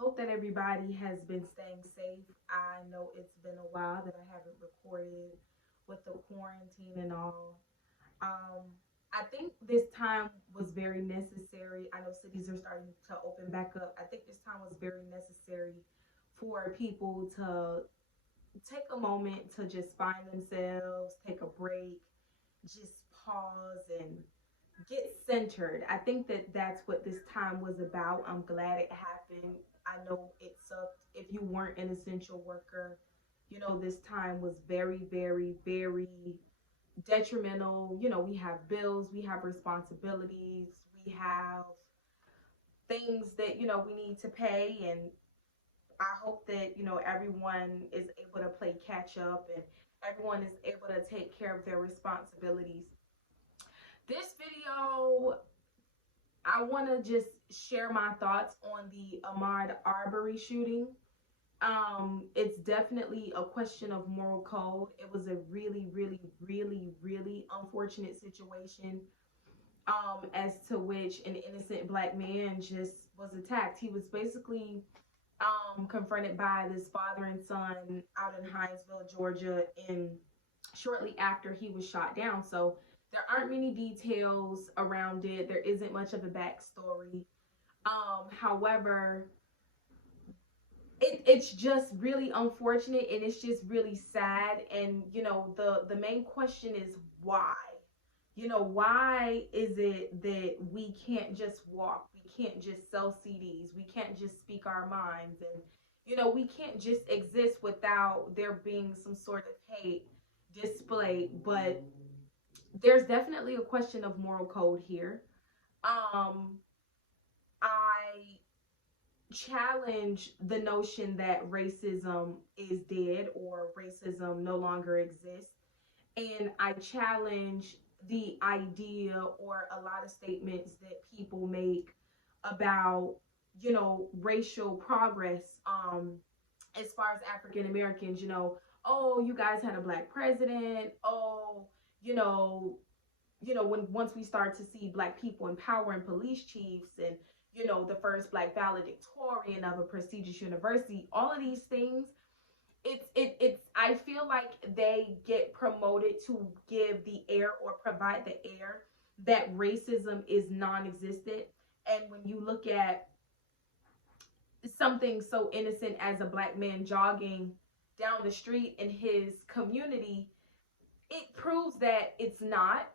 hope that everybody has been staying safe. I know it's been a while that I haven't recorded with the quarantine and all. Um, I think this time was very necessary. I know cities are starting to open back up. I think this time was very necessary for people to take a moment to just find themselves, take a break, just pause and get centered. I think that that's what this time was about. I'm glad it happened. I know it sucked if you weren't an essential worker. This time was very, very, very detrimental. We have bills, we have responsibilities, we have things that, we need to pay. And I hope that, everyone is able to play catch up and everyone is able to take care of their responsibilities. This video, I want to just share my thoughts on the Ahmad Arbery shooting. It's definitely a question of moral code. It was a really, really, really, really unfortunate situation, as to which an innocent black man just was attacked. He was basically confronted by this father and son out in Hinesville, Georgia, and shortly after he was shot down. So there aren't many details around it. There isn't much of a backstory. However, it's just really unfortunate and it's just really sad. And the main question is why. Why is it that we can't just walk? We can't just sell CDs. We can't just speak our minds. And, we can't just exist without there being some sort of hate displayed. But there's definitely a question of moral code here. I challenge the notion that racism is dead or racism no longer exists. And I challenge the idea or a lot of statements that people make about, racial progress, as far as African Americans, oh, you guys had a black president. Oh, when once we start to see black people empowering police chiefs and, the first black valedictorian of a prestigious university, all of these things, it's I feel like they get promoted to give the air or provide the air that racism is non-existent. And when you look at something so innocent as a black man jogging down the street in his community, it proves that it's not.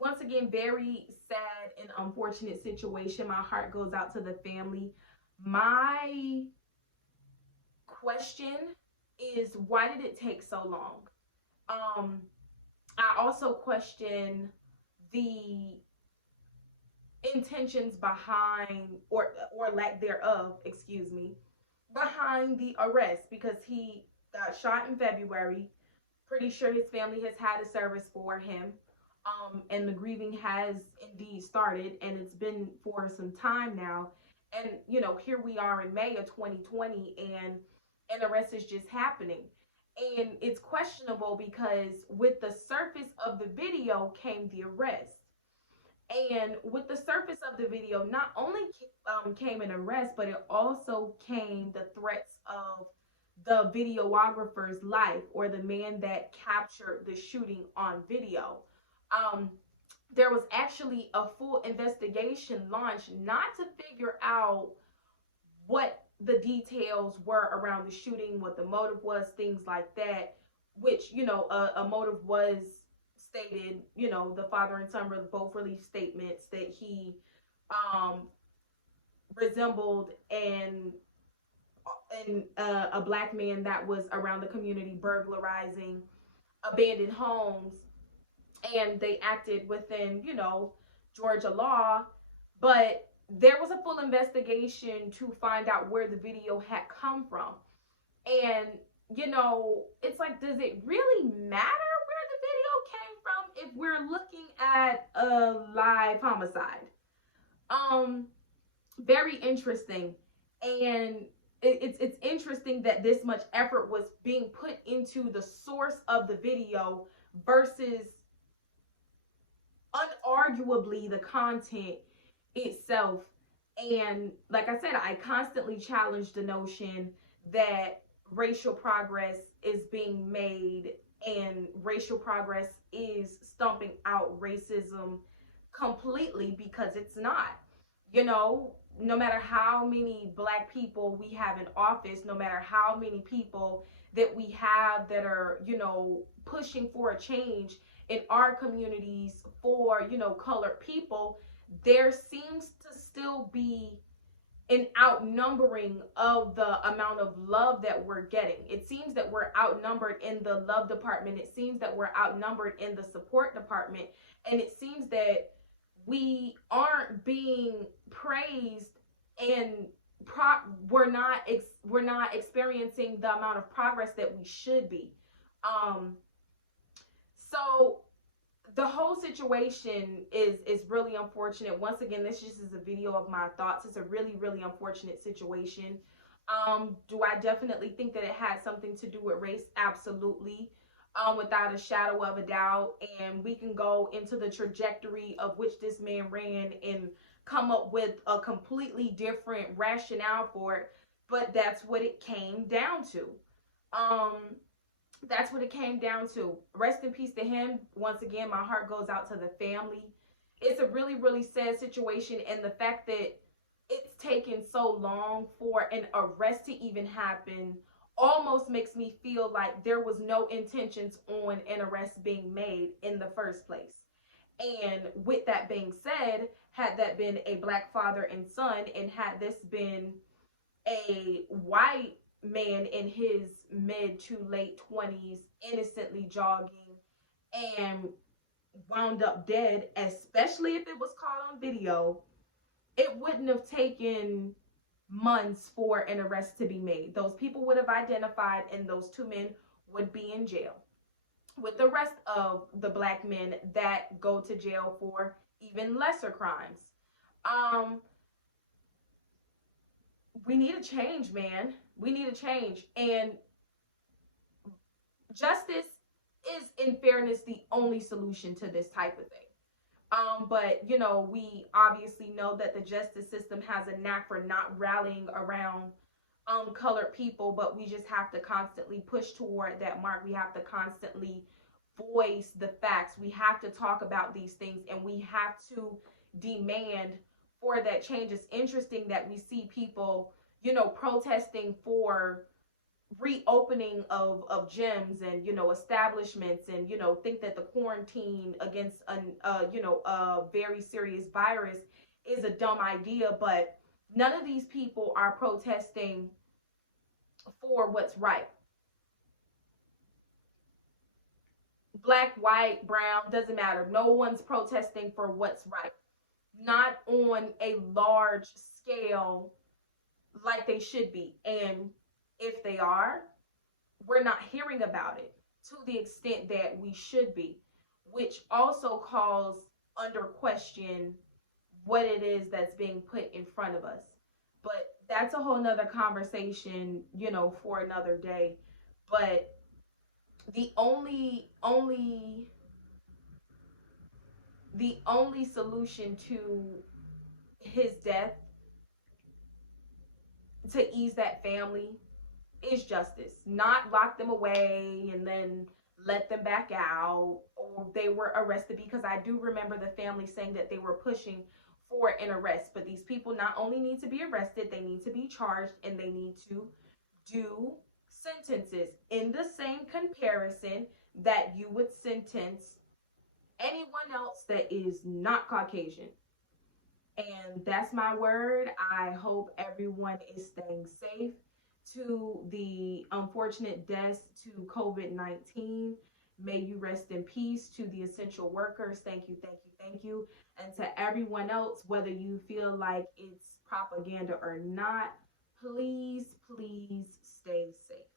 Once again, very sad and unfortunate situation. My heart goes out to the family. My question is, why did it take so long? I also question the intentions behind or lack thereof, excuse me, behind the arrest, because he got shot in February. Pretty sure his family has had a service for him. And the grieving has indeed started, and it's been for some time now. And here we are in May of 2020, and an arrest is just happening. And it's questionable because with the surface of the video came the arrest. And with the surface of the video, not only came an arrest, but it also came the threats of the videographer's life, or the man that captured the shooting on video. There was actually a full investigation launched, not to figure out what the details were around the shooting, what the motive was, things like that, which, a motive was stated. The father and son both released statements that he resembled a black man that was around the community burglarizing abandoned homes, and they acted within, Georgia law. But there was a full investigation to find out where the video had come from. And, it's like, does it really matter where the video came from if we're looking at a live homicide? Very interesting. And it's interesting that this much effort was being put into the source of the video versus unarguably the content itself. And like I said, I constantly challenge the notion that racial progress is being made and racial progress is stomping out racism completely, because it's not. You know, no matter how many black people we have in office, no matter how many people that we have that are, pushing for a change in our communities for, colored people, there seems to still be an outnumbering of the amount of love that we're getting. It seems that we're outnumbered in the love department. It seems that we're outnumbered in the support department. And it seems that we aren't being praised, and we're not experiencing the amount of progress that we should be. So the whole situation is really unfortunate. Once again, this just is a video of my thoughts. It's a really, really unfortunate situation. Do I definitely think that it had something to do with race? Absolutely. Without a shadow of a doubt. And we can go into the trajectory of which this man ran and come up with a completely different rationale for it. But that's what it came down to. Um, that's what it came down to. Rest in peace to him. Once again, my heart goes out to the family. It's a really, really sad situation, and the fact that it's taken so long for an arrest to even happen almost makes me feel like there was no intentions on an arrest being made in the first place. And with that being said, had that been a black father and son, and had this been a white man in his mid to late 20s innocently jogging and wound up dead, especially if it was caught on video, it wouldn't have taken months for an arrest to be made. Those people would have identified, and those two men would be in jail with the rest of the black men that go to jail for even lesser crimes. Um, we need a change, man. We need a change. And justice is, in fairness, the only solution to this type of thing. But we obviously know that the justice system has a knack for not rallying around colored people, but we just have to constantly push toward that mark. We have to constantly voice the facts. We have to talk about these things, and we have to demand for that change. It's interesting that we see people, protesting for reopening of gyms and establishments, and think that the quarantine against a very serious virus is a dumb idea. But none of these people are protesting for what's right. Black, white, brown, doesn't matter. No one's protesting for what's right, not on a large scale like they should be. And if they are, we're not hearing about it to the extent that we should be, which also calls under question what it is that's being put in front of us. But that's a whole nother conversation, for another day. But the only solution to his death, to ease that family, is justice. Not lock them away and then let them back out, or they were arrested, because I do remember the family saying that they were pushing for an arrest. But these people not only need to be arrested, they need to be charged, and they need to do sentences in the same comparison that you would sentence anyone else that is not Caucasian. And that's my word. I hope everyone is staying safe. To the unfortunate deaths to COVID-19, may you rest in peace. To the essential workers, thank you, thank you, thank you. And to everyone else, whether you feel like it's propaganda or not, please, please stay safe.